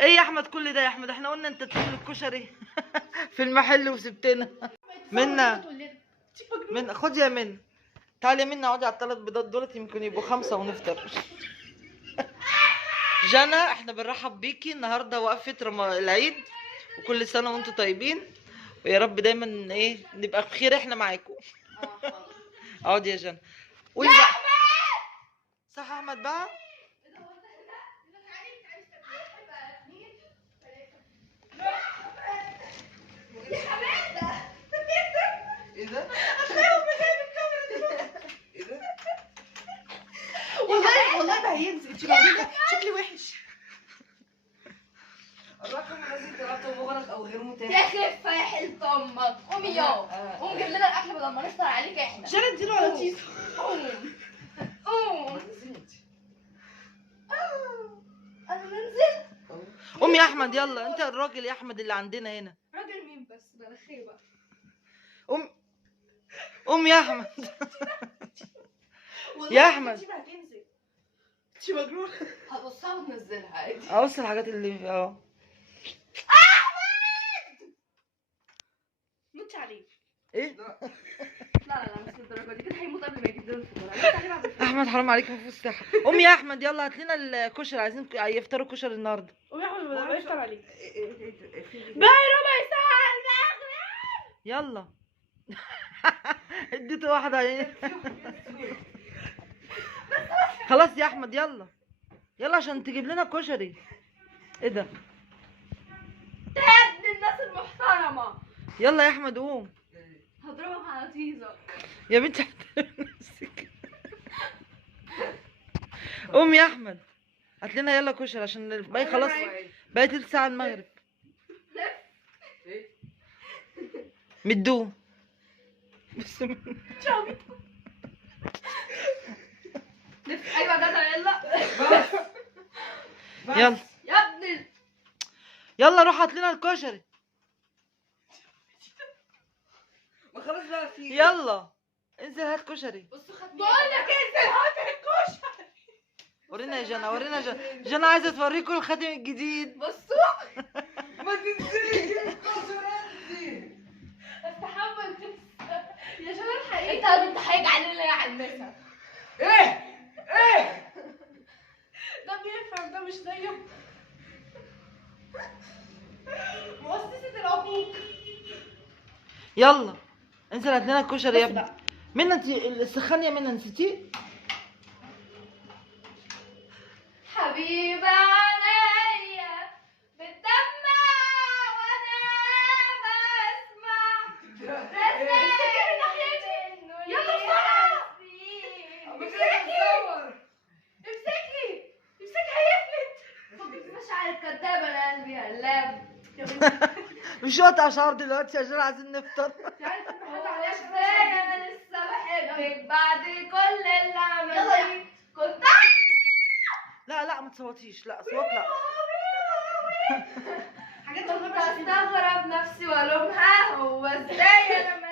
ايه يا احمد كل ده يا احمد؟ احنا قلنا انت تاكل الكشري في المحل وسبتنا. منا خد يا من، تعالي يا منا اقعدي على الثلاث بيضات دولت، يمكن يبقوا 5 ونفطر. جنى احنا بنرحب بيكي النهارده وقفه العيد، وكل سنه وانتم طيبين، ويا رب دايما ايه نبقى بخير احنا معاكم. اقعدي يا جنى. قولي بقى. صح احمد بقى. ايه ده؟ ايه ده؟ والله ما هينزل. شكلي وحش. الرقم الذي طلبته مغلق او غير متاح. يا خفة يا حلت امك، قومي يا قوم جيب لنا الاكل بدل ما نفطر عليك احنا. جنى اديله على تيزو. قوم انا منزل. قوم يا احمد يلا، انت الراجل يا احمد اللي عندنا هنا. راجل مين بس؟ ده خيبة. قوم يا احمد. يا احمد انت مجنون. هتقصها وتنزلها عادي. اوصل الحاجات اللي نوتش عليه. ايه؟ لا مش للدرجة دي، كده هيموت قبل ما يجيب لنا الفطار. احمد حرام عليك، مفيش صحه. قوم يا احمد يلا هات لنا الكشري، عايزين يفطروا كشري النهارده. قوم يا احمد بدل ما يفطر عليه. باقي ربع ساعة يلا. اديته واحده. خلاص يا احمد يلا يلا عشان تجيب لنا كشري. ايه ده؟ يا ابن الناس المحترمة. يلا يا احمد قوم. هضربك على تيزر يا بنتي احترمي نفسك. قوم يا احمد هات لنا يلا كشري عشان الباقي خلاص، بقى تلت ساعه المغرب. مدوه بس. ايوه ده يلا. يلا يا ابن يلا روح هات لنا الكشري. ما خلاص بقى في. يلا انزل هات كشري. بصوا بقول لك انزل هات الكشري. ورينا يا جنى، ورينا جنى. جنى عايزه توريكم الخاتم الجديد. بصوا ما تنزلي انزل. استحمل يا جنى الحقيقة. انت هيجي علينا يا عمتها. ايه ده بيفهم، ده مش زيه. مؤسسة العقوق. يلا انزل هات لنا الكشري يا ابني. منى انت السخان يا منى نسيتيه؟ حبيبة عليا بتدمع وانا بسمع رسائل انه يلا بسرعة. امسكي هيفلت. مشاعر الكدابة انا قلبي هلام. مش وقت اشعار دلوقتي يا جنى، عايزين نفطر. انا لسه بحبك بعد كل اللي عملتيه. كنت لا ما تصوتيش، لا صوت لا. كنت استغرب نفسي والومها، هو ازاي انا